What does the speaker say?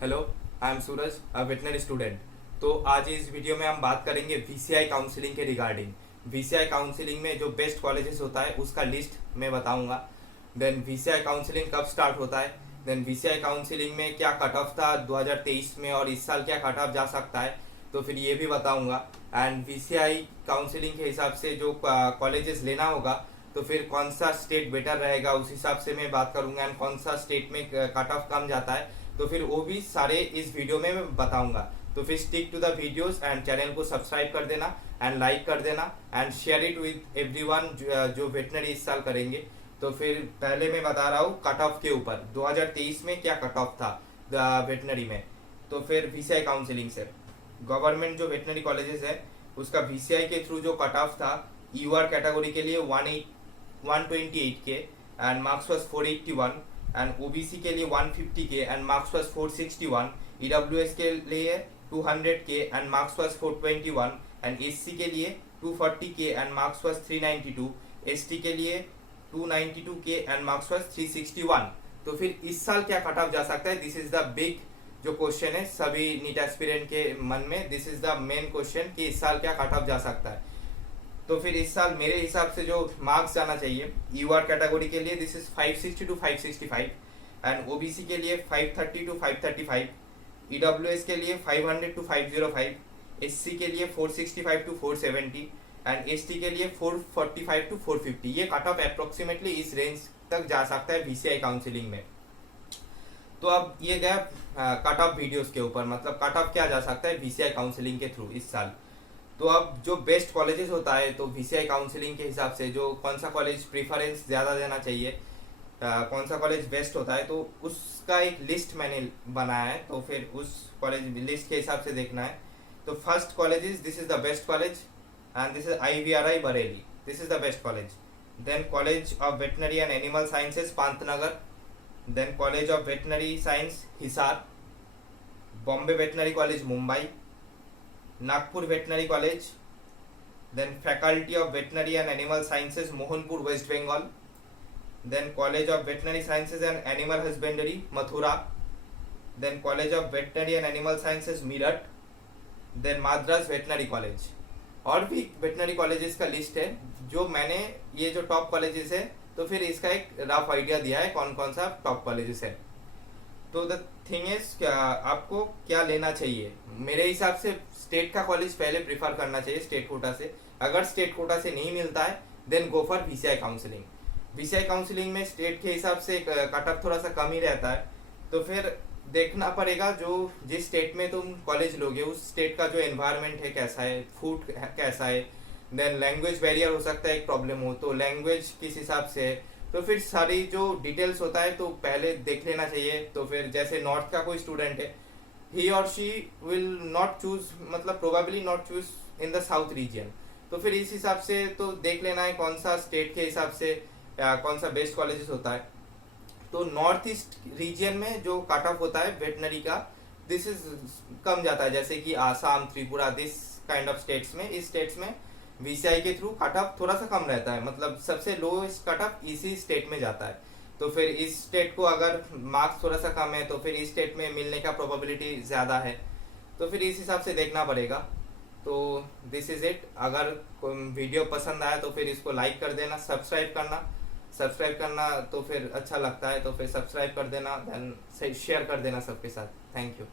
Hello, I am Suraj, a veterinary student. तो आज इस वीडियो में हम बात करेंगे वीसीआई काउंसलिंग के रिगार्डिंग। वीसीआई काउंसलिंग में जो बेस्ट कॉलेजेस होता है उसका लिस्ट मैं बताऊंगा। देन वीसीआई काउंसलिंग कब स्टार्ट होता है, देन वीसीआई काउंसलिंग में क्या कट ऑफ था 2023 में और इस साल क्या कट ऑफ जा सकता है, तो फिर ये भी बताऊंगा। एंड वीसीआई काउंसलिंग के हिसाब से जो कॉलेजेस लेना होगा तो फिर कौन सा स्टेट बेटर रहेगा उस हिसाब से मैं बात करूंगा। एंड कौन सा स्टेट में कट ऑफ कम जाता है तो फिर वो भी सारे इस वीडियो में मैं बताऊंगा। तो फिर stick to the videos and channel को सब्सक्राइब कर देना एंड लाइक कर देना and share it with everyone जो वेटनरी इस साल करेंगे। तो फिर पहले मैं बता रहा हूँ कट ऑफ के ऊपर 2023 में क्या कट ऑफ था वेटनरी में। तो फिर वीसीआई काउंसलिंग से गवर्नमेंट जो वेटनरी कॉलेजेस है उसका वीसीआई के थ्रू जो कट ऑफ था यूआर कैटेगरी के लिए 128 के and marks was 481 and OBC के लिए 150 के एंड मार्क्स वाज 461, ईडब्ल्यूएस के लिए 200 के and marks was 421 and SC के लिए 240 के एंड मार्क्स वाज 392, एसटी के लिए 292 के एंड मार्क्स वाज 361। तो फिर इस साल क्या कट ऑफ जा सकता है, दिस इज द बिग जो क्वेश्चन है सभी नीट एस्पिरेंट के मन में। This is the main question कि इस साल क्या कट ऑफ जा सकता है। तो फिर इस साल मेरे हिसाब से जो मार्क्स जाना चाहिए यूआर कैटेगरी के लिए this is 560 to 565 and OBC के लिए 530 टू 535, ईडब्ल्यूएस के लिए 500 टू 505, एससी के लिए 465 टू 470 एंड एसटी के लिए 445 टू 450। ये कट ऑफ अप्रोक्सीमेटली इस रेंज तक जा सकता है वीसीआई काउंसलिंग में। तो अब ये गया कट ऑफ वीडियोस के ऊपर, मतलब कट ऑफ क्या जा सकता है वीसीआई काउंसलिंग के थ्रू इस साल। तो अब जो बेस्ट कॉलेजेस होता है तो वीसीआई काउंसलिंग के हिसाब से जो कौन सा कॉलेज प्रीफरेंस ज़्यादा देना चाहिए, कौन सा कॉलेज बेस्ट होता है, तो उसका एक लिस्ट मैंने बनाया है। तो फिर उस कॉलेज लिस्ट के हिसाब से देखना है। तो first college is this is the best college and this is IVRI Bareilly, this is the best college. Then college of veterinary and animal sciences Pantnagar, then college of veterinary science Hisar, Bombay veterinary college Mumbai, Nagpur veterinary college, then faculty of veterinary and animal sciences Mohanpur west Bengal, then college of veterinary sciences and animal husbandry Mathura, then college of veterinary and animal sciences Meerut, then Madras veterinary college. और भी veterinary colleges का list है जो मैंने ये जो top colleges है तो फिर इसका एक रफ आइडिया दिया है कौन कौन सा टॉप कॉलेजेस है। तो द थिंग इज आपको क्या लेना चाहिए, मेरे हिसाब से स्टेट का कॉलेज पहले प्रिफर करना चाहिए स्टेट कोटा से। अगर स्टेट कोटा से नहीं मिलता है then go for VCI counselling. VCI counselling में स्टेट के हिसाब से कट ऑफ थोड़ा सा कम ही रहता है। तो फिर देखना पड़ेगा जो जिस स्टेट में तुम कॉलेज लोगे उस स्टेट का जो एनवायरनमेंट है कैसा है, फूड कैसा है, देन लैंग्वेज बैरियर हो सकता है एक प्रॉब्लम हो तो लैंग्वेज किस हिसाब से है। तो फिर सारी जो डिटेल्स होता है तो पहले देख लेना चाहिए। तो फिर जैसे नॉर्थ का कोई स्टूडेंट है ही और शी विल नॉट चूज, मतलब probably not choose in the south region. तो फिर इस हिसाब से तो देख लेना है कौन सा स्टेट के हिसाब से कौन सा बेस्ट कॉलेजेस होता है। तो नॉर्थ ईस्ट रीजन में जो कट ऑफ होता है वेटनरी का दिस इज कम जाता है, जैसे कि Assam, Tripura, this kind of states में, इस स्टेट्स में वीसीआई के थ्रू कट ऑफ थोड़ा सा कम रहता है, मतलब सबसे लोएस्ट कट ऑफ इसी स्टेट में जाता है। तो फिर इस स्टेट को अगर मार्क्स थोड़ा सा कम है तो फिर इस स्टेट में मिलने का प्रोबेबिलिटी ज़्यादा है। तो फिर इस हिसाब से देखना पड़ेगा। तो दिस इज़ इट। अगर वीडियो पसंद आया तो फिर इसको लाइक कर देना, सब्सक्राइब करना तो फिर अच्छा लगता है तो फिर सब्सक्राइब कर देना, देन शेयर कर देना सबके साथ। Thank you.